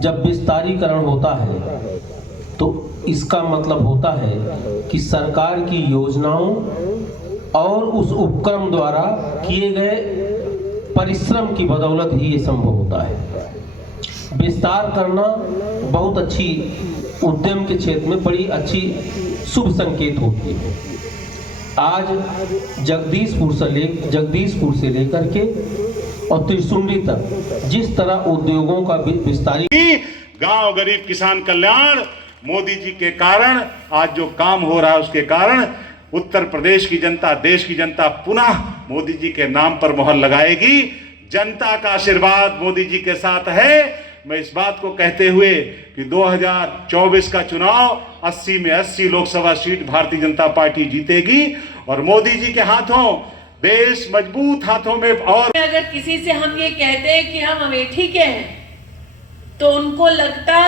जब विस्तारीकरण होता है तो इसका मतलब होता है कि सरकार की योजनाओं और उस उपक्रम द्वारा किए गए परिश्रम की बदौलत ही ये संभव होता है। विस्तार करना बहुत अच्छी उद्यम के क्षेत्र में बड़ी अच्छी शुभ संकेत होती है। आज जगदीशपुर से लेकर के और त्रिशुंडी तक जिस तरह उद्योगों का विस्तारीकरण, गांव गरीब किसान कल्याण मोदी जी के कारण आज जो काम हो रहा है उसके कारण उत्तर प्रदेश की जनता, देश की जनता पुनः मोदी जी के नाम पर मोहर लगाएगी। जनता का आशीर्वाद मोदी जी के साथ है। मैं इस बात को कहते हुए कि 2024 का चुनाव 80 में 80 लोकसभा सीट भारतीय जनता पार्टी जीतेगी और मोदी जी के हाथों देश मजबूत हाथों में। और अगर किसी से हम ये कहते हैं कि हम अमेठी के हैं तो उनको लगता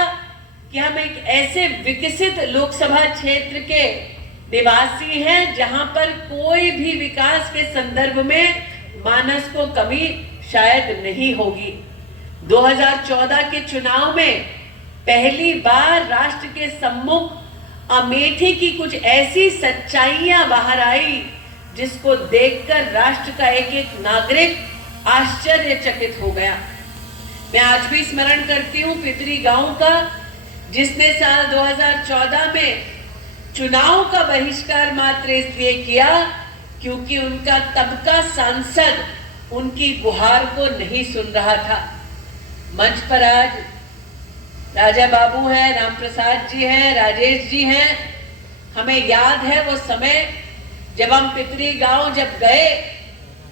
कि हम एक ऐसे विकसित लोकसभा क्षेत्र के निवासी हैं जहां पर कोई भी विकास के संदर्भ में मानस को कमी शायद नहीं होगी। 2014 के चुनाव में पहली बार राष्ट्र के सम्मुख अमेठी की कुछ ऐसी सच्चाइयां बाहर आई जिसको देखकर राष्ट्र का एक एक नागरिक आश्चर्यचकित हो गया। मैं आज भी स्मरण करती हूं पिपरी गांव का, जिसने साल 2014 में चुनाव का बहिष्कार मात्र इसलिए किया क्योंकि उनका तब का सांसद उनकी गुहार को नहीं सुन रहा था। मंच पर आज राजा बाबू हैं, राम प्रसाद जी हैं, राजेश जी हैं। हमें याद है वो समय जब हम पिपरी गांव जब गए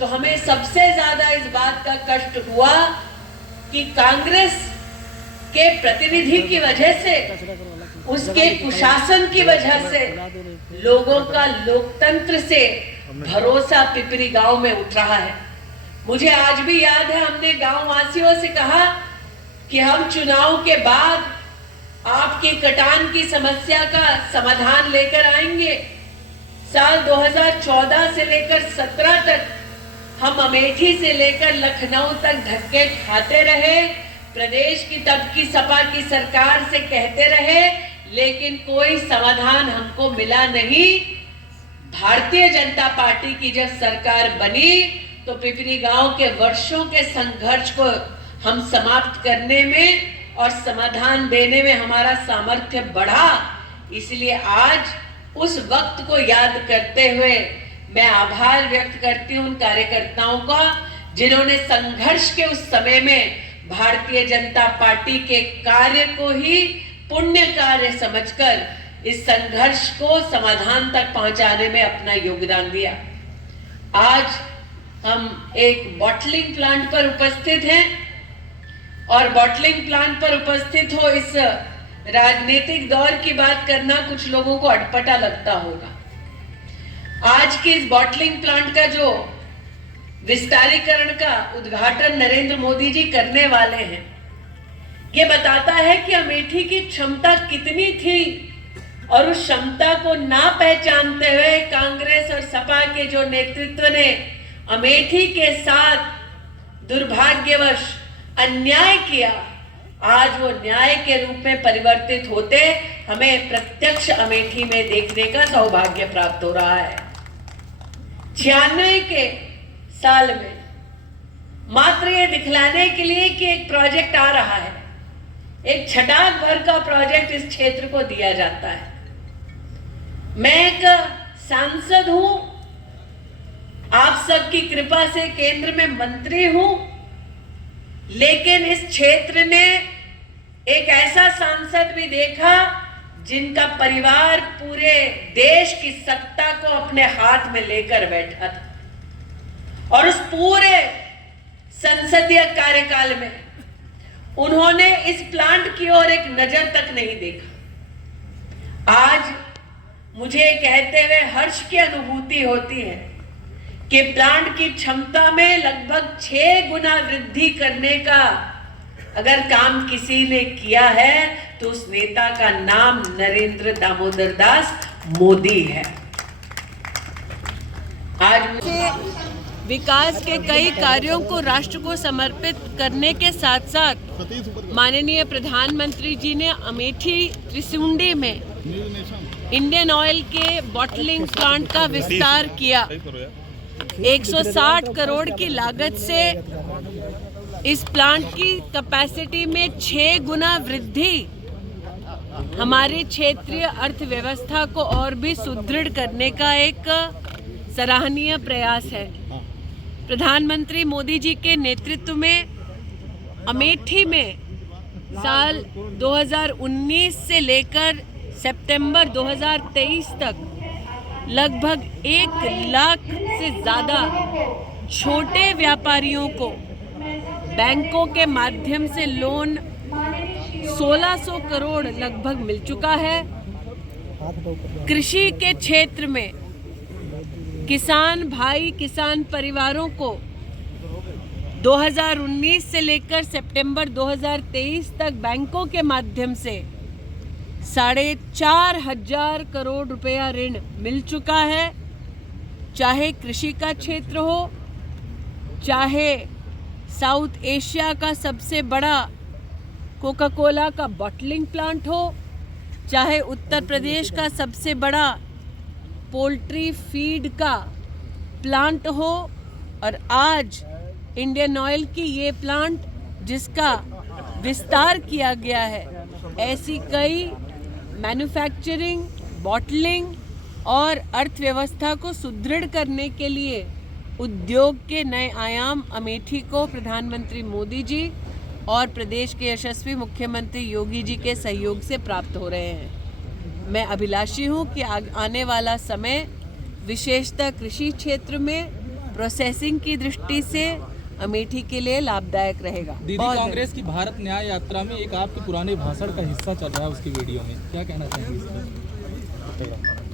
तो हमें सबसे ज्यादा इस बात का कष्ट हुआ कि कांग्रेस के प्रतिनिधि की वजह से, उसके कुशासन की वजह से लोगों का लोकतंत्र से भरोसा पिपरी गांव में उठ रहा है। मुझे आज भी याद है हमने गांव वासियों से कहा कि हम चुनाव के बाद आपकी कटान की समस्या का समाधान लेकर आएंगे। साल 2014 से लेकर 17 तक हम अमेठी से लेकर लखनऊ तक धक्के खाते रहे, प्रदेश की तब की सपा की सरकार से कहते रहे, लेकिन कोई समाधान हमको मिला नहीं। भारतीय जनता पार्टी की जब सरकार बनी तो पिपरी गांव के वर्षों के संघर्ष को हम समाप्त करने में और समाधान देने में हमारा सामर्थ्य बढ़ा। इसलिए आज उस वक्त को याद करते हुए मैं आभार व्यक्त करती हूं उन कार्यकर्ताओं का जिन्होंने संघर्ष के उस समय में भारतीय जनता पार्टी के कार्य को ही पुण्य कार्य समझकर इस संघर्ष को समाधान तक पहुंचाने में अपना योगदान दिया। आज हम एक बॉटलिंग प्लांट पर उपस्थित हैं और बॉटलिंग प्लांट पर उपस्थित हो इस राजनीतिक दौर की बात करना कुछ लोगों को अटपटा लगता होगा। आज की इस बॉटलिंग प्लांट का जो विस्तारीकरण का उद्घाटन नरेंद्र मोदी जी करने वाले हैं, ये बताता है कि अमेठी की क्षमता कितनी थी और उस क्षमता को ना पहचानते हुए कांग्रेस और सपा के जो नेतृत्व ने अमेठी के साथ दुर्भाग्यवश अन्याय किया, आज वो न्याय के रूप में परिवर्तित होते हमें प्रत्यक्ष अमेठी में देखने का सौभाग्य प्राप्त हो रहा है। 96 के साल में मात्र ये दिखलाने के लिए कि एक प्रोजेक्ट आ रहा है, एक छटाक भर का प्रोजेक्ट इस क्षेत्र को दिया जाता है। मैं एक सांसद हूं, आप सबकी कृपा से केंद्र में मंत्री हूं, लेकिन इस क्षेत्र ने एक ऐसा सांसद भी देखा जिनका परिवार पूरे देश की सत्ता को अपने हाथ में लेकर बैठा था और उस पूरे संसदीय कार्यकाल में उन्होंने इस प्लांट की ओर एक नजर तक नहीं देखा। आज मुझे कहते हुए हर्ष की अनुभूति होती है कि प्लांट की क्षमता में लगभग 6 गुना वृद्धि करने का अगर काम किसी ने किया है तो उस नेता का नाम नरेंद्र दामोदर दास मोदी है। आज विकास के कई कार्यों को राष्ट्र को समर्पित करने के साथ साथ माननीय प्रधानमंत्री जी ने अमेठी त्रिशुंडी में इंडियन ऑयल के बॉटलिंग प्लांट का विस्तार किया। 160 करोड़ की लागत से इस प्लांट की कैपेसिटी में 6 गुना वृद्धि हमारी क्षेत्रीय अर्थव्यवस्था को और भी सुदृढ़ करने का एक सराहनीय प्रयास है। प्रधानमंत्री मोदी जी के नेतृत्व में अमेठी में साल 2019 से लेकर सितंबर 2023 तक लगभग 1 लाख से ज़्यादा छोटे व्यापारियों को बैंकों के माध्यम से लोन 1600 करोड़ लगभग मिल चुका है। कृषि के क्षेत्र में किसान परिवारों को 2019 से लेकर सितंबर 2023 तक बैंकों के माध्यम से 4,500 करोड़ रुपया ऋण मिल चुका है। चाहे कृषि का क्षेत्र हो, चाहे साउथ एशिया का सबसे बड़ा कोका कोला का बॉटलिंग प्लांट हो, चाहे उत्तर प्रदेश का सबसे बड़ा पोल्ट्री फीड का प्लांट हो, और आज इंडियन ऑयल की ये प्लांट जिसका विस्तार किया गया है, ऐसी कई मैन्युफैक्चरिंग, बॉटलिंग और अर्थव्यवस्था को सुदृढ़ करने के लिए उद्योग के नए आयाम अमेठी को प्रधानमंत्री मोदी जी और प्रदेश के यशस्वी मुख्यमंत्री योगी जी के सहयोग से प्राप्त हो रहे हैं। मैं अभिलाषी हूं कि आने वाला समय विशेषतः कृषि क्षेत्र में प्रोसेसिंग की दृष्टि से अमेठी के लिए लाभदायक रहेगा। दीदी, कांग्रेस की भारत न्याय यात्रा में एक आपके पुराने भाषण का हिस्सा चल रहा है उसकी वीडियो में, क्या कहना चाहेंगे इस पर?